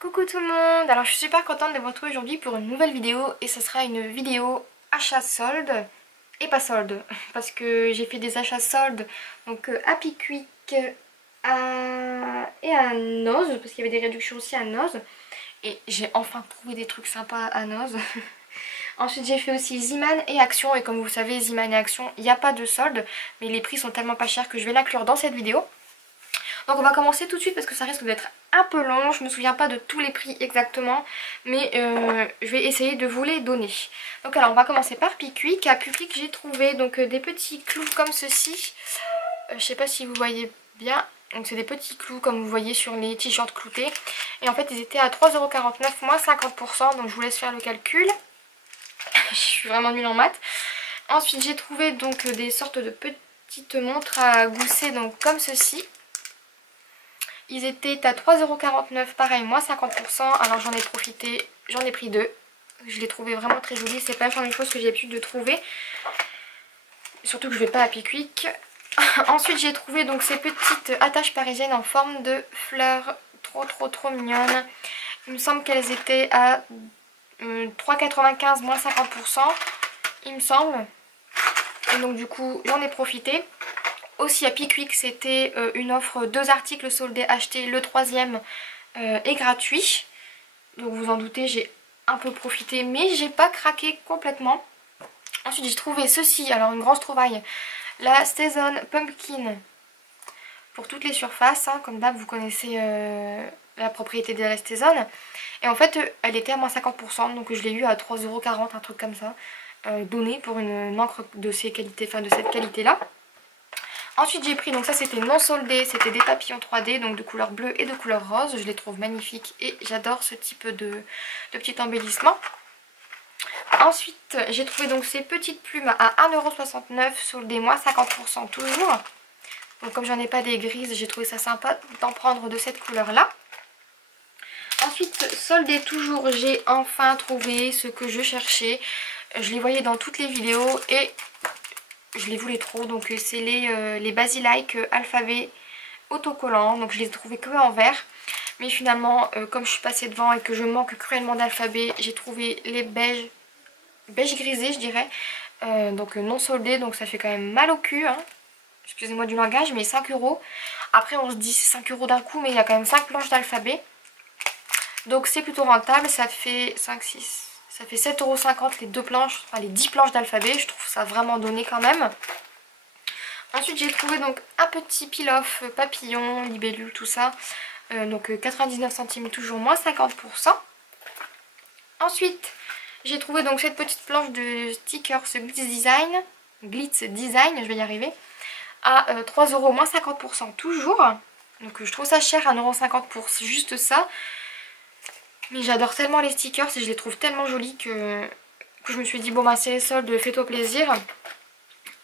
Coucou tout le monde, alors je suis super contente de vous retrouver aujourd'hui pour une nouvelle vidéo et ce sera une vidéo achat solde et pas solde parce que j'ai fait des achats soldes donc à Pickwick et à Noz parce qu'il y avait des réductions aussi à Noz et j'ai enfin trouvé des trucs sympas à Noz. Ensuite j'ai fait aussi Zeeman et Action et comme vous savez Zeeman et Action il n'y a pas de solde mais les prix sont tellement pas chers que je vais l'inclure dans cette vidéo. Donc on va commencer tout de suite parce que ça risque d'être un peu long, je me souviens pas de tous les prix exactement, mais je vais essayer de vous les donner. Donc alors on va commencer par Pickwick. À Pickwick j'ai trouvé donc des petits clous comme ceci, je sais pas si vous voyez bien, donc c'est des petits clous comme vous voyez sur les t-shirts cloutés. Et en fait ils étaient à 3,49€ moins 50%, donc je vous laisse faire le calcul, je suis vraiment nulle en maths. Ensuite j'ai trouvé donc des sortes de petites montres à gousset donc comme ceci. Ils étaient à 3,49€, pareil, moins 50%. Alors j'en ai profité, j'en ai pris deux. Je les trouvais vraiment très jolis. C'est pas la première chose que j'ai l'habitude de trouver. Surtout que je vais pas à Pickwick. Ensuite j'ai trouvé donc ces petites attaches parisiennes en forme de fleurs. Trop mignonnes. Il me semble qu'elles étaient à 3,95€ moins 50%. Il me semble. Et donc du coup j'en ai profité. Aussi à Pickwick c'était une offre 2 articles soldés achetés, le troisième est gratuit. Donc vous en doutez j'ai un peu profité mais j'ai pas craqué complètement. Ensuite j'ai trouvé ceci, alors une grosse trouvaille, la Stézone Pumpkin pour toutes les surfaces, hein. Comme d'hab vous connaissez la propriété de la Stézone. Et en fait elle était à moins 50% donc je l'ai eu à 3,40€, un truc comme ça, donné pour une encre de ces qualités, enfin de cette qualité là. Ensuite j'ai pris, donc ça c'était non soldé, c'était des papillons 3D, donc de couleur bleue et de couleur rose. Je les trouve magnifiques et j'adore ce type de petit embellissement. Ensuite j'ai trouvé donc ces petites plumes à 1,69€, soldées moins 50% toujours. Donc comme j'en ai pas des grises, j'ai trouvé ça sympa d'en prendre de cette couleur là. Ensuite soldé toujours, j'ai enfin trouvé ce que je cherchais. Je les voyais dans toutes les vidéos et je les voulais trop, donc c'est les Basilike alphabet autocollants, donc je les ai trouvés que en vert. Mais finalement, comme je suis passée devant et que je manque cruellement d'alphabet, j'ai trouvé les beige grisé je dirais, donc non soldés, donc ça fait quand même mal au cul, hein. Excusez-moi du langage, mais 5€. Après on se dit c'est 5€ d'un coup, mais il y a quand même 5 planches d'alphabet. Donc c'est plutôt rentable, ça fait 5, 6... Ça fait 7,50€ les deux planches, enfin les 10 planches d'alphabet, je trouve ça vraiment donné quand même. Ensuite j'ai trouvé donc un petit peel-off papillon, libellule, tout ça. Donc 99 centimes toujours moins 50%. Ensuite j'ai trouvé donc cette petite planche de stickers Glitz Design, je vais y arriver, à 3€ moins 50% toujours. Donc je trouve ça cher, 1,50€ pour juste ça. Mais j'adore tellement les stickers et je les trouve tellement jolis que je me suis dit bon bah c'est les soldes, fais-toi plaisir.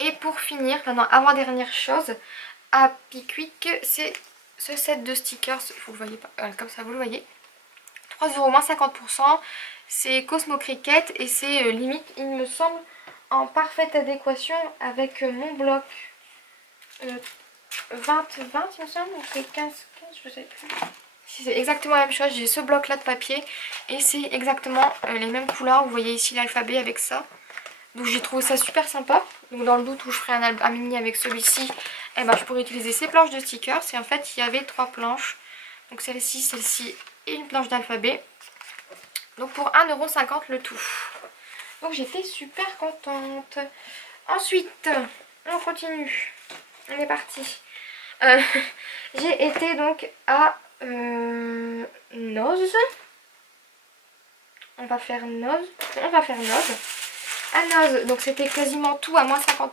Et pour finir, maintenant avant-dernière chose, à Pickwick, c'est ce set de stickers, vous le voyez pas, comme ça vous le voyez, 3€ moins 50%, c'est Cosmo Cricket et c'est limite il me semble en parfaite adéquation avec mon bloc 20-20 il me semble, ou c'est 15-15, je sais plus. C'est exactement la même chose, j'ai ce bloc là de papier et c'est exactement les mêmes couleurs. Vous voyez ici l'alphabet avec ça. Donc j'ai trouvé ça super sympa. Donc dans le doute où je ferai un mini avec celui-ci, eh ben, je pourrais utiliser ces planches de stickers. Et en fait il y avait 3 planches. Donc celle-ci et une planche d'alphabet. Donc pour 1,50€ le tout. Donc j'étais super contente. Ensuite on continue. On est parti. J'ai été donc à Noz. On va faire Noz. À Noz, donc c'était quasiment tout à moins 50%.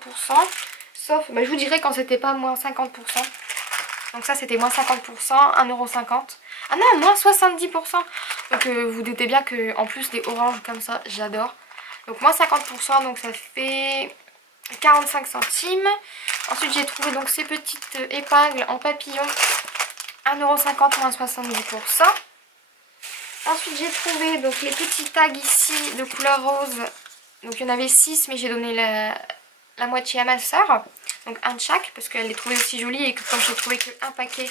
Sauf, bah, je vous dirai quand c'était pas moins 50%. Donc ça c'était moins 50%, 1,50€. Ah non, moins 70%. Donc vous doutez bien que en plus les oranges comme ça, j'adore. Donc moins 50%, donc ça fait 45 centimes. Ensuite j'ai trouvé donc ces petites épingles en papillon, 1,50€ moins 70%. Ensuite j'ai trouvé donc les petits tags ici de couleur rose. Donc il y en avait 6 mais j'ai donné la moitié à ma soeur. Donc un de chaque parce qu'elle les trouvait aussi jolies et que comme j'ai trouvé qu'un paquet,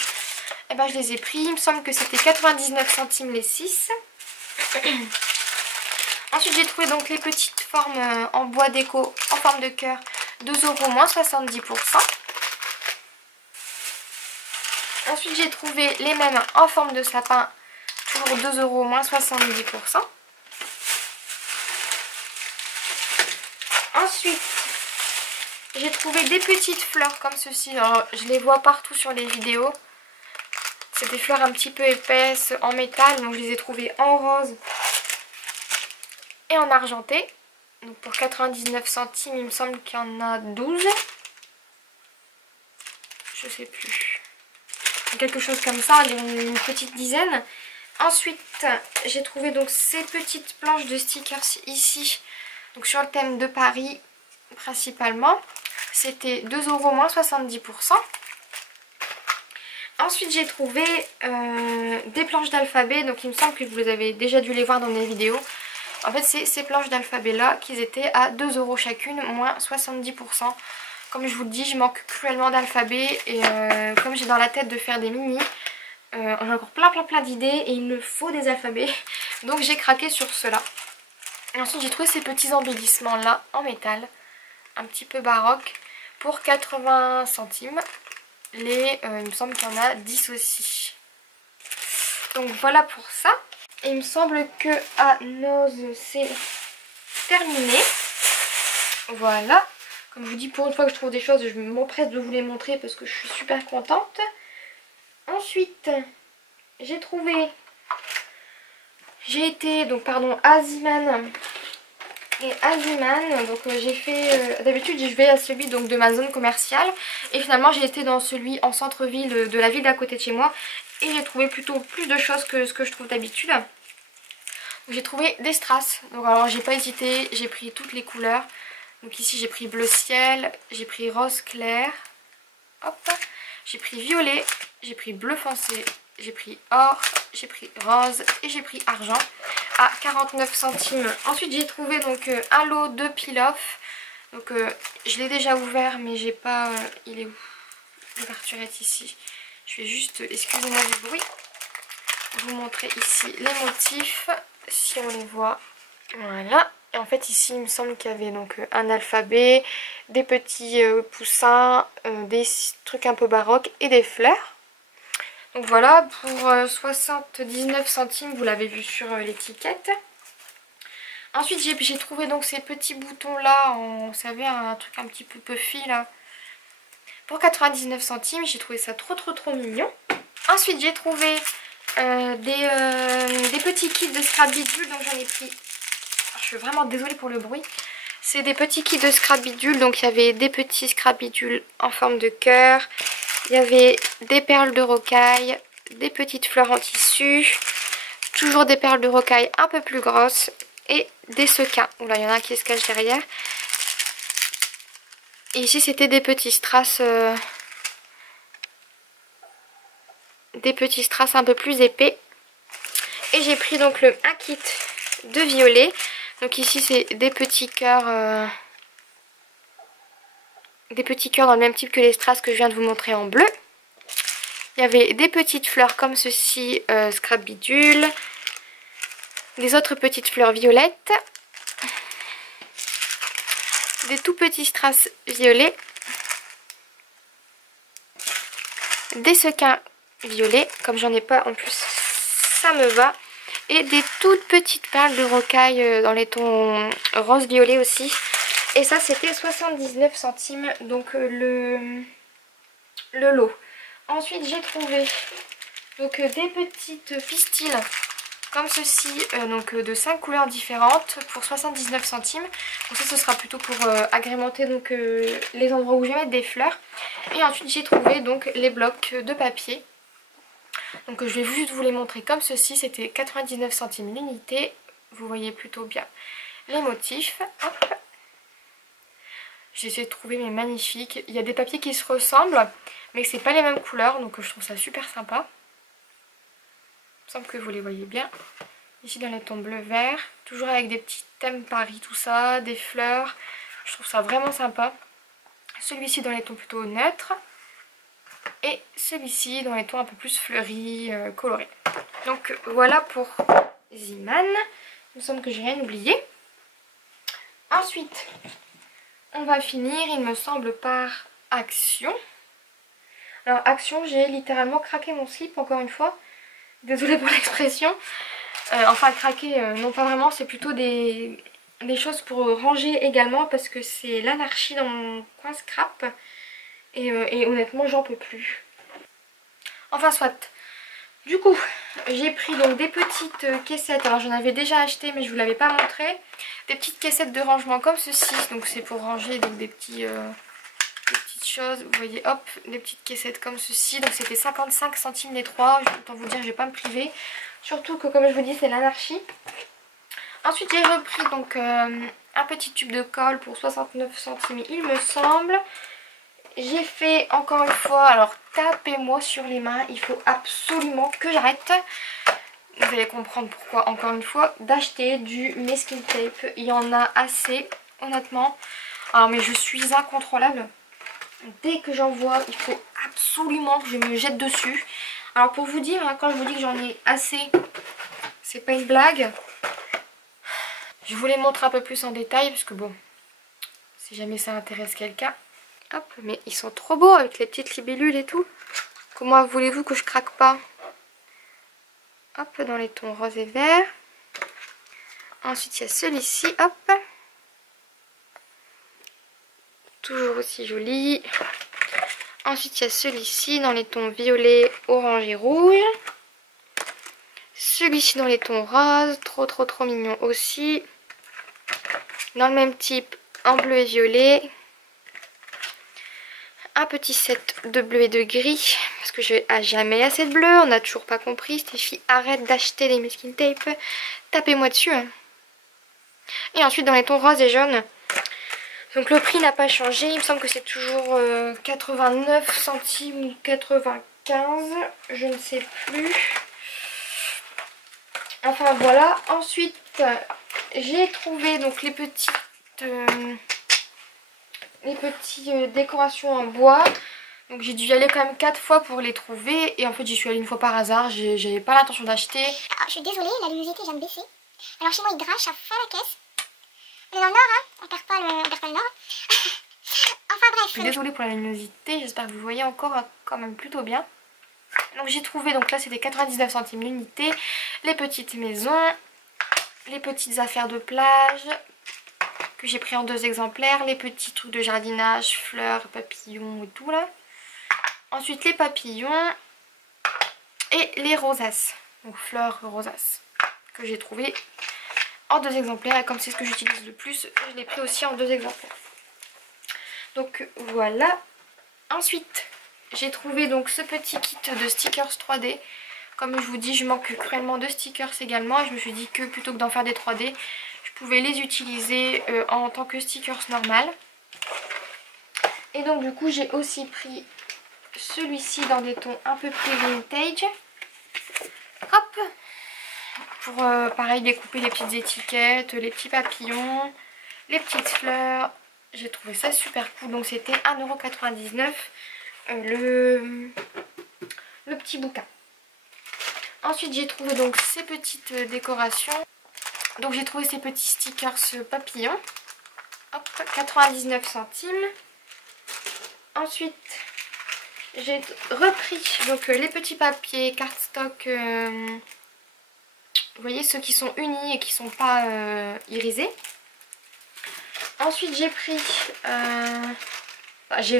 et ben je les ai pris. Il me semble que c'était 99 centimes les 6. Ensuite j'ai trouvé donc les petites formes en bois déco en forme de cœur, 2 € moins 70%. Ensuite j'ai trouvé les mêmes en forme de sapin, toujours 2 € moins 70%. Ensuite j'ai trouvé des petites fleurs comme ceci. Alors, je les vois partout sur les vidéos. C'est des fleurs un petit peu épaisses en métal, donc je les ai trouvées en rose et en argenté. Donc pour 99 centimes, il me semble qu'il y en a 12. Je sais plus. Quelque chose comme ça, une petite dizaine. Ensuite, j'ai trouvé donc ces petites planches de stickers ici. Donc sur le thème de Paris principalement. C'était 2 € moins 70%. Ensuite j'ai trouvé des planches d'alphabet, donc il me semble que vous avez déjà dû les voir dans mes vidéos. En fait c'est ces planches d'alphabet là qui étaient à 2 € chacune, moins 70%. Comme je vous le dis, je manque cruellement d'alphabet et comme j'ai dans la tête de faire des mini, j'ai encore plein d'idées et il me faut des alphabets. Donc j'ai craqué sur cela. Et ensuite j'ai trouvé ces petits embellissements là en métal, un petit peu baroque, pour 80 centimes. Il me semble qu'il y en a 10 aussi. Donc voilà pour ça. Et il me semble que à Nose c'est terminé. Voilà. Comme je vous dis, pour une fois que je trouve des choses, je m'empresse de vous les montrer parce que je suis super contente. Ensuite, j'ai été à Ziman. Et à Ziman, donc j'ai fait, d'habitude je vais à celui donc de ma zone commerciale. Et finalement j'ai été dans celui en centre-ville de la ville d'à côté de chez moi. Et j'ai trouvé plutôt plus de choses que ce que je trouve d'habitude. J'ai trouvé des strass. Donc alors j'ai pas hésité, j'ai pris toutes les couleurs. Donc ici j'ai pris bleu ciel, j'ai pris rose clair, hop, j'ai pris violet, j'ai pris bleu foncé, j'ai pris or, j'ai pris rose et j'ai pris argent à 49 centimes. Ensuite j'ai trouvé donc un lot de peel-off. Donc je l'ai déjà ouvert mais j'ai pas... il est où? L'ouverture est ici. Je vais juste, excusez-moi du bruit, vous montrer ici les motifs si on les voit. Voilà. Et en fait ici il me semble qu'il y avait donc un alphabet, des petits poussins, des trucs un peu baroques et des fleurs. Donc voilà, pour 79 centimes, vous l'avez vu sur l'étiquette. Ensuite j'ai trouvé donc ces petits boutons là, vous savez, un truc un petit peu puffy là. Pour 99 centimes, j'ai trouvé ça trop mignon. Ensuite j'ai trouvé des petits kits de scrap bidule, donc j'en ai pris... Je suis vraiment désolée pour le bruit. C'est des petits kits de scrap bidule. Donc il y avait des petits scrap bidules en forme de cœur. Il y avait des perles de rocaille, des petites fleurs en tissu. Toujours des perles de rocaille un peu plus grosses. Et des sequins. Oula, il y en a un qui se cache derrière. Et ici c'était des petits strass. Des petits strass un peu plus épais. Et j'ai pris donc un kit de violet. Donc ici c'est des petits cœurs dans le même type que les strass que je viens de vous montrer en bleu. Il y avait des petites fleurs comme ceci, scrap bidule. Des autres petites fleurs violettes. Des tout petits strass violets. Des sequins violets, comme j'en ai pas en plus ça me va. Et des toutes petites perles de rocaille dans les tons rose violet aussi. Et ça c'était 79 centimes donc le lot. Ensuite j'ai trouvé donc des petites pistils comme ceci, donc de 5 couleurs différentes pour 79 centimes. Donc ça ce sera plutôt pour agrémenter donc les endroits où je vais mettre des fleurs. Et ensuite j'ai trouvé donc les blocs de papier. Donc je vais juste vous les montrer comme ceci, c'était 99 centimes l'unité, vous voyez plutôt bien les motifs. Hop. J'ai essayé de trouver mais magnifiques. Il y a des papiers qui se ressemblent mais c'est pas les mêmes couleurs, donc je trouve ça super sympa. Il me semble que vous les voyez bien. Ici dans les tons bleu vert, toujours avec des petits thèmes Paris, tout ça, des fleurs. Je trouve ça vraiment sympa. Celui-ci dans les tons plutôt neutres. et celui-ci dans les tons un peu plus fleuris, colorés. Donc voilà pour Zeeman. Il me semble que j'ai rien oublié. Ensuite, on va finir, il me semble, par Action. Alors Action, j'ai littéralement craqué mon slip encore une fois. Désolée pour l'expression. Enfin craqué, non pas vraiment, c'est plutôt des choses pour ranger également parce que c'est l'anarchie dans mon coin scrap. Et honnêtement, j'en peux plus. Enfin soit. Du coup, j'ai pris donc des petites caissettes. Alors j'en avais déjà acheté mais je vous l'avais pas montré. Des petites caissettes de rangement comme ceci. Donc c'est pour ranger donc, des petites choses. Vous voyez, hop, des petites caissettes comme ceci. Donc c'était 55 centimes les 3. Autant vous dire, je vais pas me priver. Surtout que comme je vous dis, c'est l'anarchie. Ensuite j'ai repris donc un petit tube de colle pour 69 centimes il me semble. J'ai fait encore une fois, alors tapez-moi sur les mains, il faut absolument que j'arrête. Vous allez comprendre pourquoi encore une fois, d'acheter du masking tape. Il y en a assez, honnêtement. Alors mais je suis incontrôlable. Dès que j'en vois, il faut absolument que je me jette dessus. Alors pour vous dire, hein, quand je vous dis que j'en ai assez, c'est pas une blague. Je vous les montre un peu plus en détail parce que bon, si jamais ça intéresse quelqu'un. Hop, mais ils sont trop beaux avec les petites libellules et tout. Comment voulez-vous que je craque pas? Hop, dans les tons rose et vert. Ensuite, il y a celui-ci, hop. Toujours aussi joli. Ensuite, il y a celui-ci dans les tons violet, orange et rouge. Celui-ci dans les tons rose, trop mignon aussi. Dans le même type, en bleu et violet. Un petit set de bleu et de gris, parce que je n'ai jamais assez de bleu, on n'a toujours pas compris. Stéphie, arrête d'acheter des masking tape, tapez-moi dessus. Hein. Et ensuite dans les tons rose et jaune. Donc le prix n'a pas changé, il me semble que c'est toujours 89 centimes ou 95, je ne sais plus. Enfin voilà, ensuite j'ai trouvé donc les petites décorations en bois. Donc j'ai dû y aller quand même 4 fois pour les trouver. Et en fait j'y suis allée une fois par hasard. J'avais pas l'intention d'acheter. Alors je suis désolée, la luminosité vient de baisser. Alors chez moi il drache à fond la caisse. On est dans le nord hein, on perd pas le nord. Enfin bref. Je suis désolée pour la luminosité, j'espère que vous voyez encore quand même plutôt bien. Donc j'ai trouvé, donc là c'était 99 centimes l'unité. Les petites maisons, les petites affaires de plage que j'ai pris en 2 exemplaires, les petits trucs de jardinage, fleurs, papillons et tout là. Ensuite les papillons et les rosaces, donc fleurs rosaces, que j'ai trouvé en 2 exemplaires. Et comme c'est ce que j'utilise le plus, je l'ai pris aussi en 2 exemplaires. Donc voilà. Ensuite j'ai trouvé donc ce petit kit de stickers 3D. Comme je vous dis, je manque cruellement de stickers également. Et je me suis dit que plutôt que d'en faire des 3D, je pouvais les utiliser en tant que stickers normal. Et donc du coup j'ai aussi pris celui-ci dans des tons un peu plus vintage. Hop, pour pareil découper les petites étiquettes, les petits papillons, les petites fleurs. J'ai trouvé ça super cool. Donc c'était 1,99 € le petit bouquin. Ensuite j'ai trouvé donc ces petites décorations. Donc j'ai trouvé ces petits stickers papillons. Hop, 99 centimes. Ensuite j'ai repris donc les petits papiers cardstock. Vous voyez ceux qui sont unis et qui sont pas irisés. Ensuite j'ai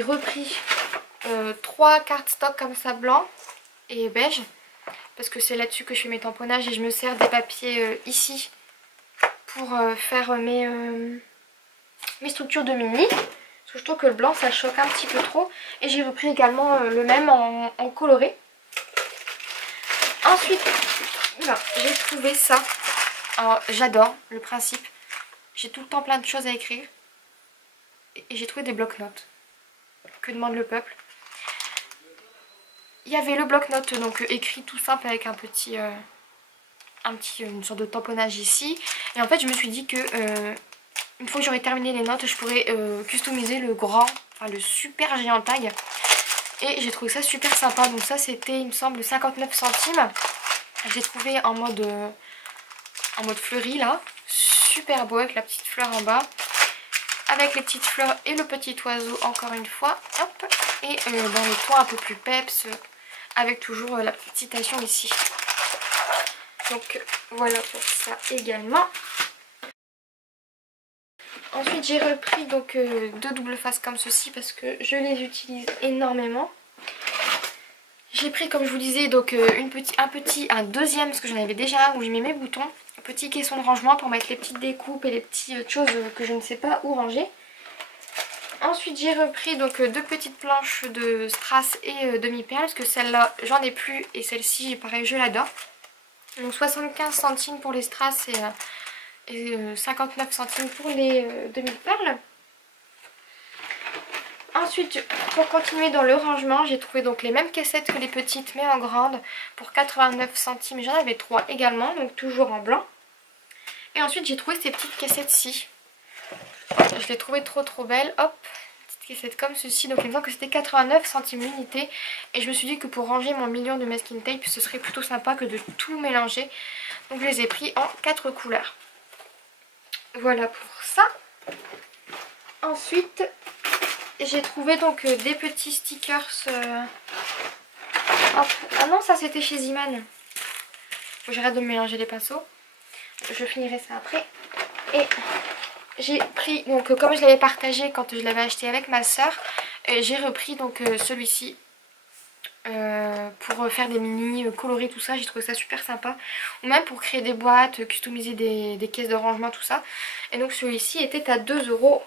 repris 3 cardstock comme ça blanc et beige. Parce que c'est là-dessus que je fais mes tamponnages et je me sers des papiers ici pour faire mes structures de mini. Parce que je trouve que le blanc ça choque un petit peu trop. Et j'ai repris également le même en coloré. Ensuite, j'ai trouvé ça. Alors j'adore le principe. J'ai tout le temps plein de choses à écrire. Et j'ai trouvé des bloc-notes. Que demande le peuple? Il y avait le bloc-notes donc écrit tout simple avec une sorte de tamponnage ici. Et en fait je me suis dit que une fois que j'aurai terminé les notes, je pourrais customiser le grand, enfin le super géant tag. Et j'ai trouvé ça super sympa. Donc ça c'était il me semble 59 centimes. J'ai trouvé en mode fleuri là. Super beau avec la petite fleur en bas. Avec les petites fleurs et le petit oiseau encore une fois. Hop. Et dans le ton un peu plus peps. Avec toujours la petite citation ici. Donc voilà pour ça également. Ensuite j'ai repris donc deux doubles faces comme ceci parce que je les utilise énormément. J'ai pris comme je vous disais donc un deuxième parce que j'en avais déjà un où je mets mes boutons. Un petit caisson de rangement pour mettre les petites découpes et les petites choses que je ne sais pas où ranger. Ensuite j'ai repris donc deux petites planches de strass et demi-perles parce que celle-là j'en ai plus et celle-ci pareil je l'adore. Donc 75 centimes pour les strass et 59 centimes pour les demi-perles. Ensuite pour continuer dans le rangement j'ai trouvé donc les mêmes cassettes que les petites mais en grande pour 89 centimes. J'en avais 3 également donc toujours en blanc. Et ensuite j'ai trouvé ces petites cassettes-ci. Je les trouvais trop belles. Hop, petite cassette comme ceci. Donc il me semble que c'était 89 centimes l'unité. Et je me suis dit que pour ranger mon million de masking tape ce serait plutôt sympa que de tout mélanger. Donc je les ai pris en 4 couleurs. Voilà pour ça. Ensuite j'ai trouvé donc des petits stickers. Hop. Ah non, ça c'était chez Ziman. Faut que j'arrête de mélanger les pinceaux. Je finirai ça après. Et j'ai pris, donc comme je l'avais partagé quand je l'avais acheté avec ma soeur, j'ai repris donc celui-ci pour faire des mini colorés tout ça. J'ai trouvé ça super sympa. Ou même pour créer des boîtes, customiser des caisses de rangement tout ça. Et donc celui-ci était à 2 €.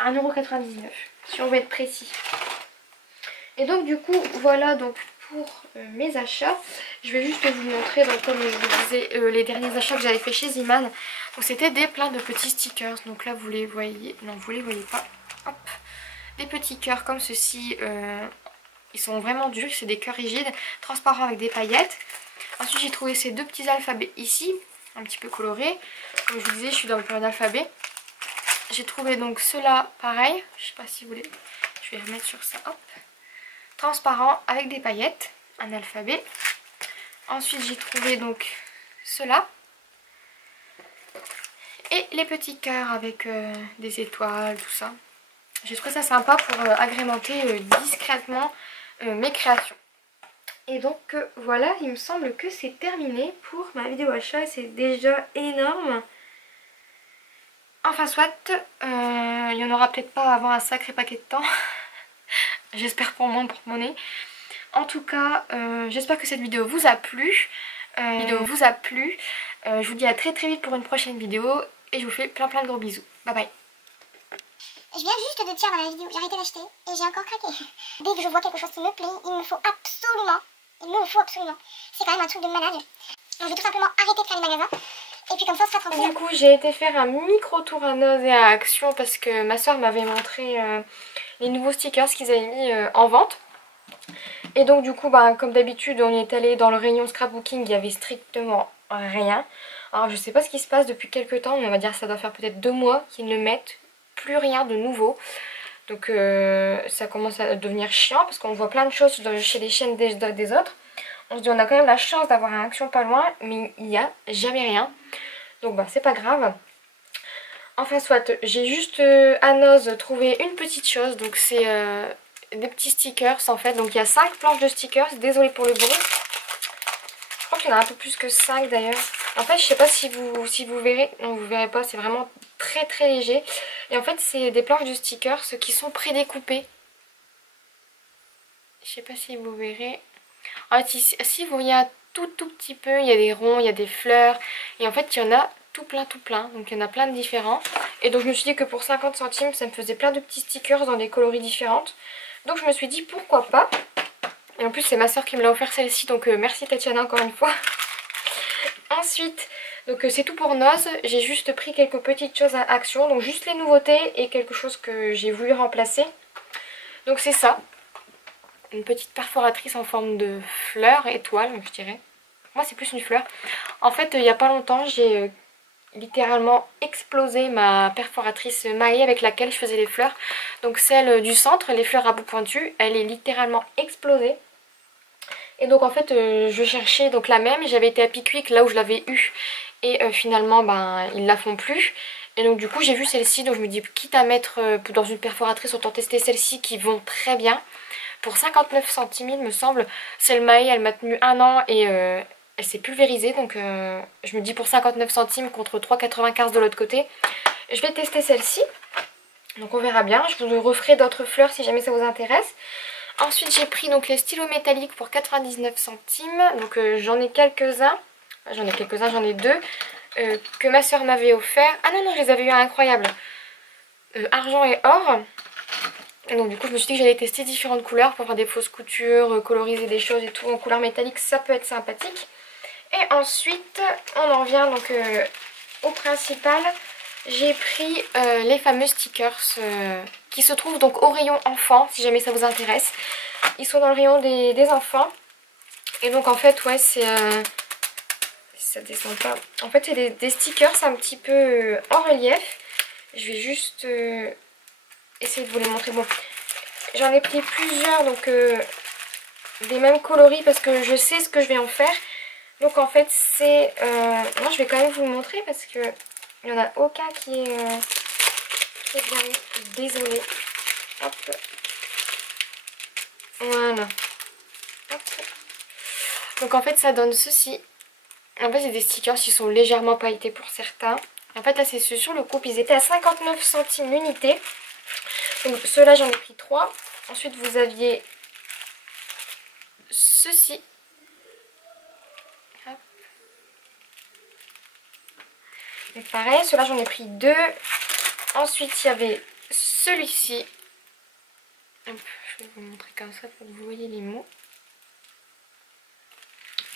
1,99 € si on veut être précis. Et donc du coup voilà donc pour mes achats. Je vais juste vous montrer donc comme je vous disais les derniers achats que j'avais fait chez Ziman. Donc c'était plein de petits stickers. Donc là vous les voyez, non vous les voyez pas. Hop. Des petits cœurs comme ceci. Ils sont vraiment durs, c'est des cœurs rigides, transparents avec des paillettes. Ensuite j'ai trouvé ces deux petits alphabets ici, un petit peu colorés. Comme je vous disais je suis dans le période d'alphabet. J'ai trouvé donc ceux-là pareil, je sais pas si vous voulez, je vais remettre sur ça, hop. Transparent avec des paillettes, un alphabet. Ensuite j'ai trouvé donc ceux-là. Et les petits cœurs avec des étoiles, tout ça. J'ai trouvé ça sympa pour agrémenter discrètement mes créations. Et donc voilà, il me semble que c'est terminé pour ma vidéo achat, c'est déjà énorme. Enfin soit, il n'y en aura peut-être pas avant un sacré paquet de temps. J'espère pour mon porte-monnaie. En tout cas, j'espère que cette vidéo vous a plu. Je vous dis à très vite pour une prochaine vidéo. Et je vous fais plein de gros bisous. Bye bye. Je viens juste de dire dans la vidéo, j'ai arrêté d'acheter et j'ai encore craqué. Dès que je vois quelque chose qui me plaît, il me faut absolument. C'est quand même un truc de malade. Donc je vais tout simplement arrêter de faire les magasins. Et puis comme ça on sera tranquille. Du coup j'ai été faire un micro tour à Noz et à Action parce que ma soeur m'avait montré les nouveaux stickers qu'ils avaient mis en vente. Et donc du coup comme d'habitude on est allé dans le rayon scrapbooking, il y avait strictement rien. Alors je sais pas ce qui se passe depuis quelques temps, mais on va dire que ça doit faire peut-être 2 mois qu'ils ne mettent plus rien de nouveau. Donc ça commence à devenir chiant parce qu'on voit plein de choses chez les chaînes des autres. On se dit on a quand même la chance d'avoir un Action pas loin, mais il n'y a jamais rien. Donc c'est pas grave. Enfin soit, j'ai juste à Noz trouvé une petite chose. Donc c'est des petits stickers en fait. Donc il y a 5 planches de stickers. Désolée pour le bruit. Je crois qu'il y en a un peu plus que 5 d'ailleurs. En fait je sais pas si vous verrez. Non vous verrez pas, c'est vraiment très léger. Et en fait c'est des planches de stickers qui sont prédécoupées. Je sais pas si vous verrez. En fait si vous voyez un tout petit peu, il y a des ronds, il y a des fleurs. Et en fait il y en a tout plein. Donc il y en a plein de différents. Et donc je me suis dit que pour 50 centimes ça me faisait plein de petits stickers dans des coloris différentes. Donc je me suis dit pourquoi pas. Et en plus c'est ma soeur qui me l'a offert celle-ci. Donc merci Tatiana encore une fois. Ensuite donc c'est tout pour Noz. J'ai juste pris quelques petites choses à Action. Donc juste les nouveautés et quelque chose que j'ai voulu remplacer. Donc c'est ça. Une petite perforatrice en forme de fleur, étoile je dirais. Moi c'est plus une fleur. En fait il n'y a pas longtemps j'ai littéralement explosé ma perforatrice maille avec laquelle je faisais les fleurs. Donc celle du centre, les fleurs à bout pointu, elle est littéralement explosée. Et donc en fait je cherchais donc la même, j'avais été à Pickwick là où je l'avais eue et finalement ben ils la font plus. Et donc du coup j'ai vu celle-ci, donc je me dis quitte à mettre dans une perforatrice autant tester celle-ci qui vont très bien. Pour 59 centimes il me semble, celle maille elle m'a tenu 1 an et elle s'est pulvérisée. Donc je me dis pour 59 centimes contre 3,95 de l'autre côté, je vais tester celle-ci. Donc on verra bien, je vous referai d'autres fleurs si jamais ça vous intéresse. Ensuite j'ai pris donc les stylos métalliques pour 99 centimes. Donc j'en ai quelques-uns. J'en ai deux que ma soeur m'avait offert. Ah non, je les avais eu à Incroyable. Argent et or. Et donc du coup je me suis dit que j'allais tester différentes couleurs pour faire des fausses coutures, coloriser des choses et tout en couleur métallique, ça peut être sympathique. Et ensuite on en vient donc au principal. J'ai pris les fameux stickers qui se trouvent donc au rayon enfants, si jamais ça vous intéresse. Ils sont dans le rayon des enfants. Et donc en fait, ouais, c'est... ça descend pas. En fait, c'est des stickers un petit peu en relief. Je vais juste essayer de vous les montrer. Bon, j'en ai pris plusieurs, donc des mêmes coloris parce que je sais ce que je vais en faire. Donc en fait, c'est... moi, je vais quand même vous le montrer parce que... il n'y en a aucun qui est bien. Désolée. Hop. Voilà. Hop. Donc en fait ça donne ceci. En fait c'est des stickers qui sont légèrement pailletés pour certains. En fait là c'est ceux sur le coupe. Ils étaient à 59 centimes l'unité. Donc ceux-là j'en ai pris 3. Ensuite vous aviez ceci. Hop. Donc pareil, ceux-là j'en ai pris 2. Ensuite il y avait celui-ci. Hop, je vais vous montrer comme ça pour que vous voyez les mots.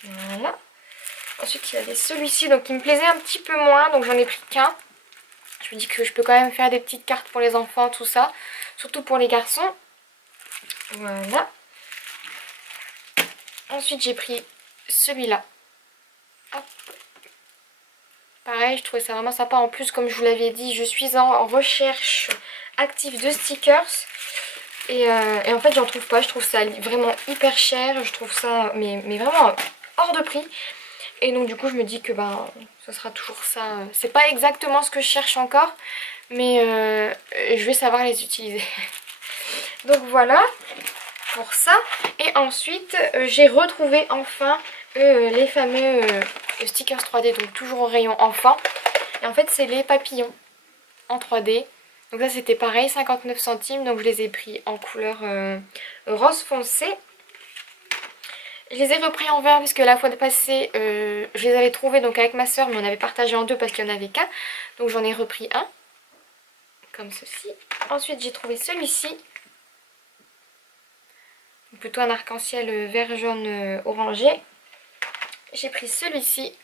Voilà. Ensuite il y avait celui-ci donc qui me plaisait un petit peu moins, donc j'en ai pris qu'un. Je me dis que je peux quand même faire des petites cartes pour les enfants, tout ça. Surtout pour les garçons. Voilà. Ensuite j'ai pris celui-là. Hop. Pareil, je trouvais ça vraiment sympa. En plus, comme je vous l'avais dit, je suis en recherche active de stickers. Et en fait, j'en trouve pas. Je trouve ça vraiment hyper cher. Je trouve ça mais vraiment hors de prix. Et donc, du coup, je me dis que ben, ce sera toujours ça. C'est pas exactement ce que je cherche encore. Mais je vais savoir les utiliser. Donc, voilà pour ça. Et ensuite, j'ai retrouvé enfin les fameux... stickers 3D, donc toujours au rayon enfant. Et en fait c'est les papillons en 3D. Donc ça c'était pareil, 59 centimes. Donc je les ai pris en couleur rose foncé. Je les ai repris en vert parce que la fois passée je les avais trouvés donc avec ma soeur, mais on avait partagé en deux parce qu'il n'y en avait qu'un. Donc j'en ai repris un comme ceci. Ensuite j'ai trouvé celui-ci, plutôt un arc-en-ciel vert jaune orangé. J'ai pris celui-ci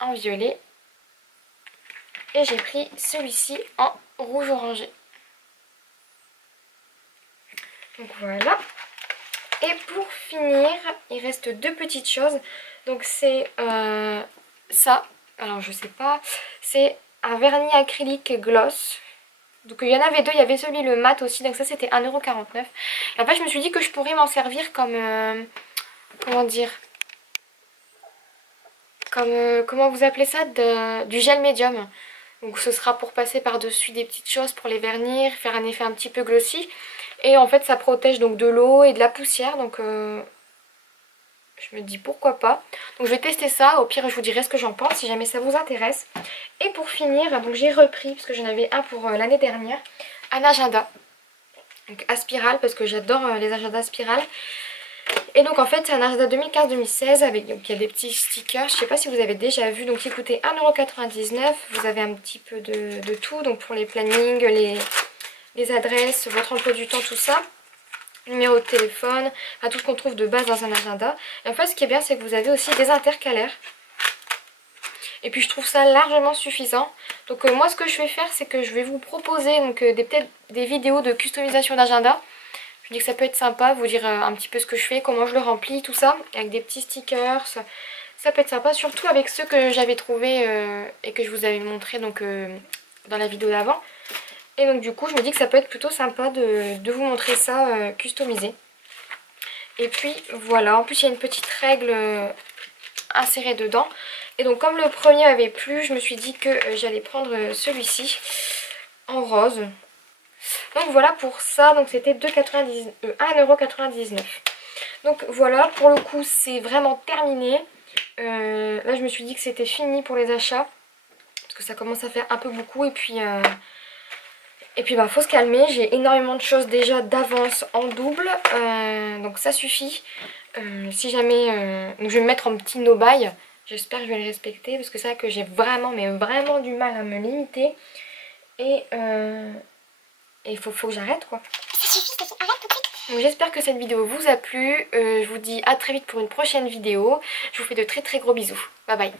en violet. Et j'ai pris celui-ci en rouge orangé. Donc voilà. Et pour finir, il reste deux petites choses. Donc c'est ça. Alors je sais pas. C'est un vernis acrylique gloss. Donc il y en avait deux. Il y avait celui le mat aussi. Donc ça c'était 1,49 €. Et en fait je me suis dit que je pourrais m'en servir comme... comment dire, comme... comment vous appelez ça, du gel médium. Donc ce sera pour passer par-dessus des petites choses pour les vernir, faire un effet un petit peu glossy. Et en fait ça protège donc de l'eau et de la poussière. Donc je me dis pourquoi pas. Donc je vais tester ça, au pire je vous dirai ce que j'en pense si jamais ça vous intéresse. Et pour finir, donc j'ai repris, parce que j'en avais un pour l'année dernière, un agenda. Donc à spirale, parce que j'adore les agendas spirales. Et donc en fait c'est un agenda 2015-2016 avec, donc il y a des petits stickers, je sais pas si vous avez déjà vu, donc il coûtait 1,99 €. Vous avez un petit peu de tout, donc pour les plannings, les adresses, votre emploi du temps, tout ça. Numéro de téléphone, à tout ce qu'on trouve de base dans un agenda. Et en fait ce qui est bien c'est que vous avez aussi des intercalaires. Et puis je trouve ça largement suffisant. Donc moi ce que je vais faire c'est que je vais vous proposer donc peut-être des vidéos de customisation d'agenda. Je me dis que ça peut être sympa, vous dire un petit peu ce que je fais, comment je le remplis, tout ça, avec des petits stickers, Ça peut être sympa, surtout avec ceux que j'avais trouvés et que je vous avais montré donc, dans la vidéo d'avant. Et donc du coup je me dis que ça peut être plutôt sympa de vous montrer ça customisé. Et puis voilà, en plus il y a une petite règle insérée dedans. Et donc comme le premier avait plu, je me suis dit que j'allais prendre celui-ci en rose. Donc voilà pour ça, donc c'était 1,99 €. Donc voilà, pour le coup c'est vraiment terminé. Là je me suis dit que c'était fini pour les achats. Parce que ça commence à faire un peu beaucoup et puis bah faut se calmer. J'ai énormément de choses déjà d'avance en double. Donc ça suffit. Si jamais... donc je vais me mettre en petit no-buy. J'espère que je vais le respecter. Parce que c'est vrai que j'ai vraiment mais vraiment du mal à me limiter. Et il faut que j'arrête quoi. Ça suffit, arrête tout de suite. Donc j'espère que cette vidéo vous a plu. Je vous dis à très vite pour une prochaine vidéo. Je vous fais de très très gros bisous. Bye bye.